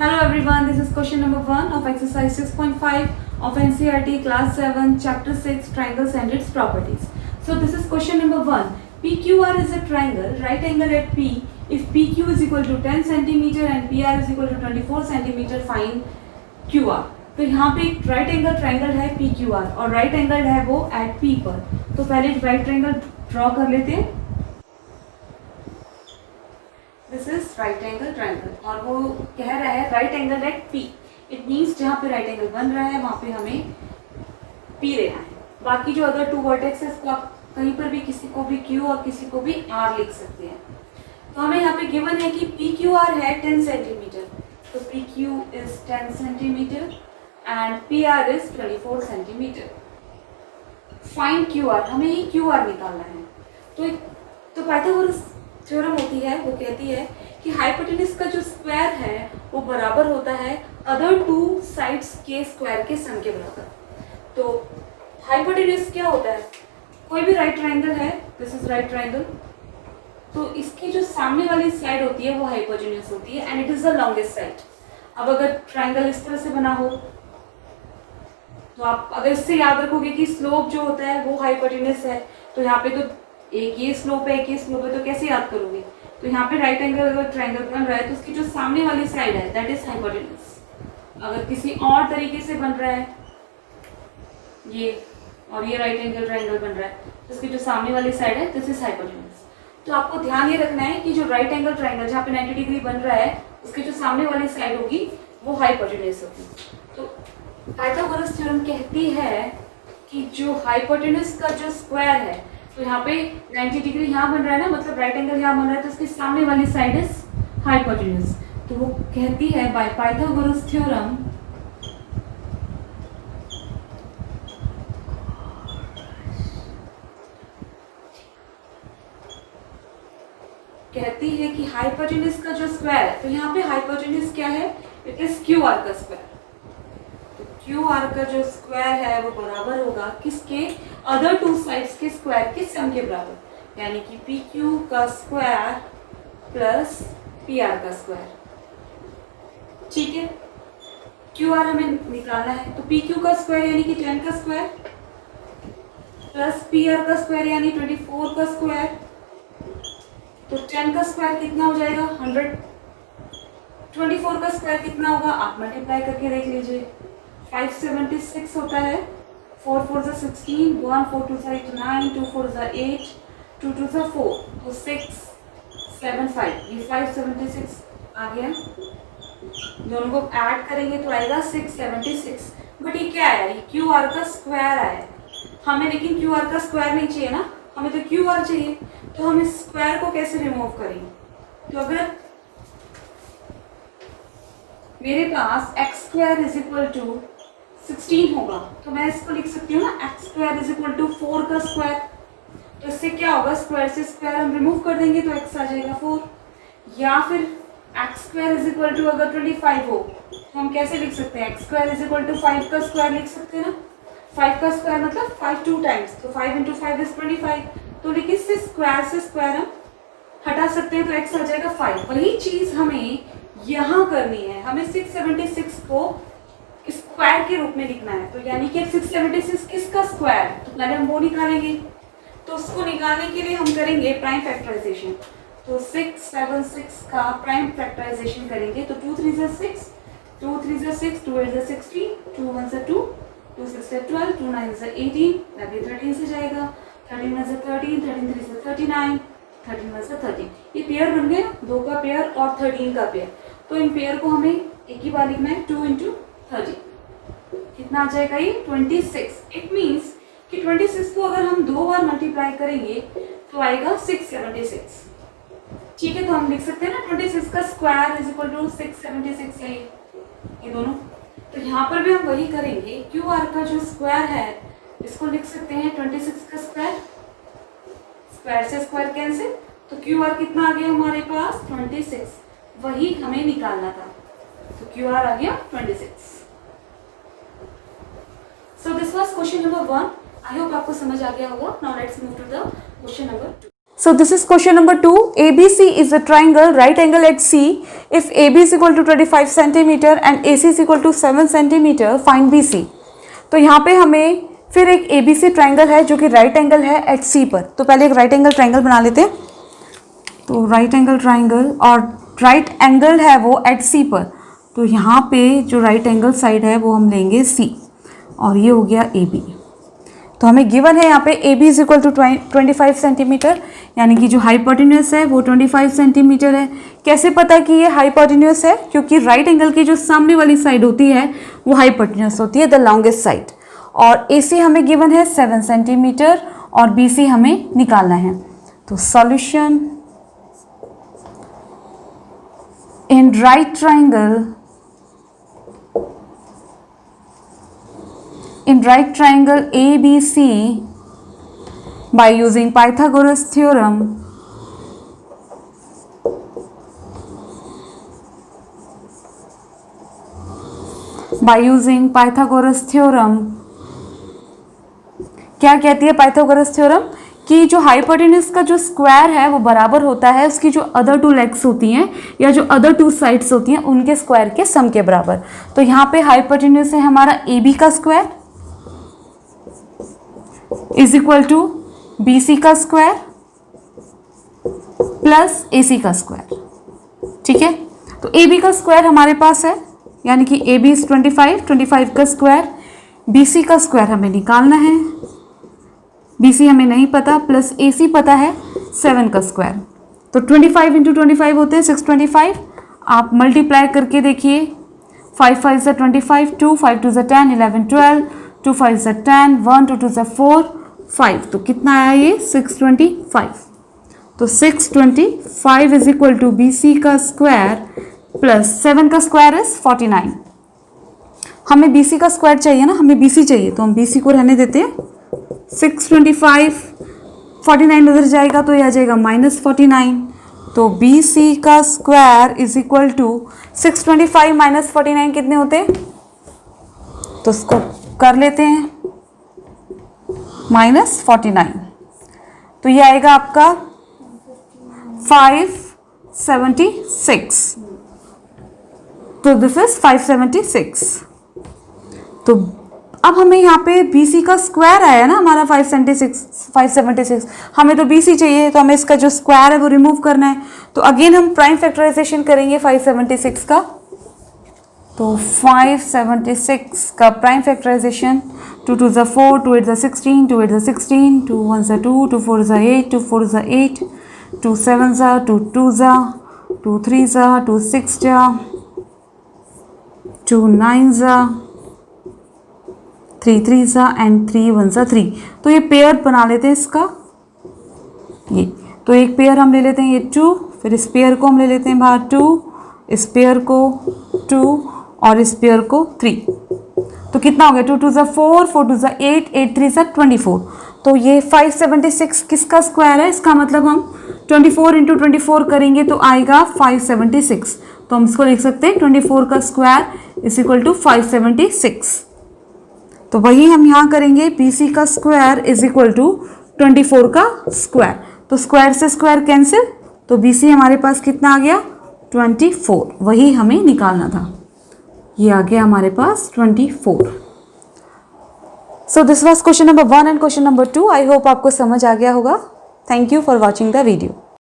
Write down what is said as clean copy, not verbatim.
Hello everyone, this is question number 1 of exercise 6.5 of NCERT class 7 chapter 6 triangles and its properties. So this is question number 1. PQR is a triangle, right angle at P. If PQ is equal to 10 cm and PR is equal to 24 cm, find QR. तो यहाँ पे एक right angle triangle है PQR और right angle है वो eight P पर. तो पहले राइट ट्राइंगल ड्रॉ कर लेते हैं. This is right angle triangle और वो कह रहा है right angle at P. It means जहाँ पे राइट एंगल बन रहा है वहाँ पे हमें पी लेना है. बाकी जो अदर टू वर्टेक्सेस को आप कहीं पर भी किसी को भी क्यू और किसी को भी आर लिख सकते हैं. तो हमें यहाँ पे गिवन है कि पी क्यू आर है 10 सेंटीमीटर. तो P Q is 10 centimetre and P R is 24 centimetre. Find Q R, हमें ही क्यू आर निकालना है. तो पाइथागोरस थ्योरम होती है, वो कहती है कि हाइपोटेन्यूज का जो स्क्वायर है वो बराबर होता है अदर टू साइड्स के स्क्वायर के सम के बराबर. तो हाइपोटेन्यूज क्या होता है? कोई भी राइट ट्राइंगल है, दिस इज राइट ट्राइंगल, तो इसकी जो सामने वाली साइड होती है वो हाइपोटेन्यूज होती है and it is the longest side. अब अगर ट्राइंगल इस तरह से बना हो तो आप अगर इससे याद रखोगे कि स्लोप जो होता है वो हाइपोटेन्यूज है, तो यहाँ पे तो एक ये स्लोप है एक ये स्लोप है, तो कैसे याद करोगे? तो यहाँ पे राइट एंगल अगर ट्राइंगल बन रहा है तो उसकी जो सामने वाली साइड है दैट इज हाइपोटेन्यूज. अगर किसी और तरीके से बन रहा है ये और ये राइट एंगल ट्राइंगल बन रहा है तो उसकी जो सामने वाली साइड है दिस इज हाइपोटेन्यूज. तो आपको ध्यान ये रखना है कि जो राइट एंगल ट्राइंगल जहाँ पे 90 डिग्री बन रहा है उसकी जो सामने वाली साइड होगी वो हाइपोटेन्यूज होगी. तो पाइथागोरस थ्योरम कहती है कि जो हाइपोटेन्यूज का जो स्क्वायर है, तो यहाँ पे 90 डिग्री यहाँ बन रहा है ना, मतलब राइट एंगल यहाँ बन रहा है, तो उसकी सामने वाली साइड इज हाइपोटेन्यूज. तो वो कहती है बाय पाइथागोरस थ्योरम कहती है कि हाइपोटेन्यूज का जो स्क्वायर है, तो यहाँ पे हाइपोटेन्यूज क्या है? इट इज क्यू आर का स्क्वायर. तो क्यू आर का जो स्क्वायर है वो बराबर होगा किसके? अदर टू साइड्स के स्क्वायर के सम के बराबर, यानी कि पी क्यू का स्क्वायर प्लस पी आर का स्क्वायर. ठीक है, क्यू आर हमें निकालना है. तो पी क्यू का स्क्वायर यानी कि 10 का स्क्वायर प्लस पी आर का स्क्वायर यानी 24 का स्क्वायर. तो 10 का स्क्वायर कितना हो जाएगा? 100. 24 का स्क्वायर कितना होगा? आप मल्टीप्लाई करके देख लीजिए. 576 होता है. 4 4 is 16, 1 4 2 is 9, 2 4 is 8, 2 2 is 4, तो 6 7 5. ये 576 आ गया. दोनों को ऐड करेंगे तो आएगा 676. बट ये क्या है? ये क्यू आर का स्क्वायर आया है हमें, लेकिन क्यू आर का स्क्वायर नहीं चाहिए ना, हमें तो क्यू आर चाहिए. तो हम इस स्क्वायर को कैसे रिमूव करेंगे? तो अगर मेरे पास X square is equal to 16 होगा तो मैं इसको लिख सकती हूँ ना, X square is equal to 4 का स्क्वायर. तो इससे क्या होगा? स्क्वायर से स्क्वायर हम रिमूव कर देंगे तो एक्स आ जाएगा 4. या फिर x square is equal to अगर 25 हो तो हम कैसे लिख सकते हैं? X square is equal to 5 का स्क्वायर लिख सकते हैं ना. 5 का स्क्वायर मतलब 5 2 टाइम्स, तो 5 इंटू 5 इज 25. तो लेकिन इससे स्क्वायर हम हटा सकते हैं तो एक्स आ जाएगा 5. वही चीज हमें यहाँ करनी है. हमें 676 को स्क्वायर के रूप में लिखना है. तो यानी कि 676 किसका स्क्वायर? तो पहले हम वो निकालेंगे. तो उसको निकालने के लिए हम करेंगे प्राइम फैक्टराइजेशन. तो 676 का प्राइम फैक्टराइजेशन करेंगे तो 2 3 is 6, 2 3 is 6, 2 8 is 16, 2 1 is 2, 2 6 is 12, 2 9 is 18, अभी 13 से जाएगा. 13 is 13, 13 3 is 39, 13 is 30. ये पेयर बन गए, 2 का पेयर और 13 का पेयर. तो इन पेयर को हमें एक ही बार लिखना है. 2 इंटू 30 कितना आ जाएगा? ये 26. इट मीन्स कि 26 को अगर हम 2 बार मल्टीप्लाई करेंगे तो आएगा 676. ठीक है, तो हम लिख सकते हैं ना 26 का स्क्वायर इज इक्वल टू 676 है ये दोनों. तो यहाँ पर भी हम वही करेंगे. क्यू आर का जो स्क्वायर है इसको लिख सकते हैं 26 का स्क्वायर, स्क्वायर से स्क्वायर कैंसिल, तो क्यू आर कितना आ गया हमारे पास? 26. वही हमें निकालना था. तो क्यू आर आ गया 26. So this was question number 1. I hope आपको समझ आ गया होगा. Now let's move to the question number 2. So this is question number 2. ABC is a triangle, right angle at C. If A B is equal to 25 centimetre and A C is equal to 7 centimetre, find B C. तो यहाँ पे हमें फिर एक A B C triangle है जो कि right angle है एट सी पर। तो पहले एक राइट एंगल ट्राइंगल बना लेते हैं। तो राइट एंगल ट्राइंगल, और राइट एंगल है वो एट सी पर, तो यहाँ पे जो राइट एंगल साइड है वो हम लेंगे सी, और ये हो गया ए बी। तो हमें गिवन है यहाँ पे A B is equal to 25 centimetre, यानी कि जो हाइपोटेन्यूस है वो 25 सेंटीमीटर है। कैसे पता कि ये हाइपोटेन्यूस है? क्योंकि राइट एंगल की जो सामने वाली साइड होती है वो हाइपोटेन्यूस होती है, द लॉन्गेस्ट साइड। और ए सी हमें गिवन है 7 सेंटीमीटर और बी सी हमें निकालना है। तो solution in right triangle, in right triangle ABC by using Pythagoras theorem, क्या कहती है पाइथागोरस थ्योरम? कि जो हाइपोटेन्यूस का जो स्क्वायर है वो बराबर होता है उसकी जो अदर टू लेग्स होती हैं या जो अदर टू साइड्स होती हैं उनके स्क्वायर के सम के बराबर। तो यहाँ पे हाइपोटेन्यूस है हमारा ए बी का square is equal to B C का स्क्वायर प्लस ए सी का स्क्वायर। ठीक है, तो ए बी का स्क्वायर हमारे पास है, यानी कि ए बी इज 25 का स्क्वायर, बी सी का स्क्वायर हमें निकालना है, बी सी हमें नहीं पता, प्लस ए सी पता है 7 का स्क्वायर। तो 25 इंटू 25 होते हैं 625। आप मल्टीप्लाई करके देखिए, 5 5 से 25, 2 5 2 से 10, 11 12, 2 5 से 10, 1 2 2 से 4 5, तो कितना आया ये 625। तो 625 is equal to B C का स्क्वायर प्लस 7 का स्क्वायर इज 49। हमें बी सी का स्क्वायर चाहिए ना, हमें बी सी चाहिए, तो हम बी सी को रहने देते हैं। 625 49 उधर जाएगा तो यह आ जाएगा -49। तो बी सी का square is equal to 625 minus 49 कितने होते हैं? तो इसको कर लेते हैं -49, तो ये आएगा आपका 576। तो दिस इज 576। तो अब हमें यहाँ पे बी सी का स्क्वायर आया ना हमारा 576, हमें तो बी सी चाहिए, तो हमें इसका जो स्क्वायर है वो रिमूव करना है। तो अगेन हम प्राइम फैक्टराइजेशन करेंगे 576 का। तो 576 का प्राइम फैक्टराइजेशन, 2 2 ज़ा 4, 2 8 ज़ा 16, 2 8 ज़ा 16, 2 1 ज़ा 2, 2 4 ज़ा 8, 2 4 ज़ा 8, 2 7 ज़ा 2 2 ज़ा 2 3 ज़ा 2 6 ज़ा 2 9 ज़ा 3 3 ज़ा एंड 3 1 ज़ा 3। तो ये पेयर बना लेते हैं इसका, ये तो एक पेयर हम ले लेते हैं ये 2, फिर इस पेयर को हम ले लेते हैं बाहर 2, इस पेयर को 2 और इस पेयर को 3। तो कितना हो गया 2 2 ज़ा 4, 4 2 ज़ा 8, 8 3 ज़ा 24। तो ये 576 किसका स्क्वायर है? इसका मतलब हम 24 इंटू 24 करेंगे तो आएगा 576। तो हम इसको लिख सकते हैं 24 का स्क्वायर इज इक्वल टू 576। तो वही हम यहाँ करेंगे, बी सी का स्क्वायर इज इक्वल टू 24 का स्क्वायर। तो स्क्वायर से स्क्वायर कैंसिल, तो बी सी हमारे पास कितना आ गया 24, वही हमें निकालना था। ये आ गया हमारे पास 24। सो this was question number 1 and question number 2। I hope आपको समझ आ गया होगा। Thank you for watching the video.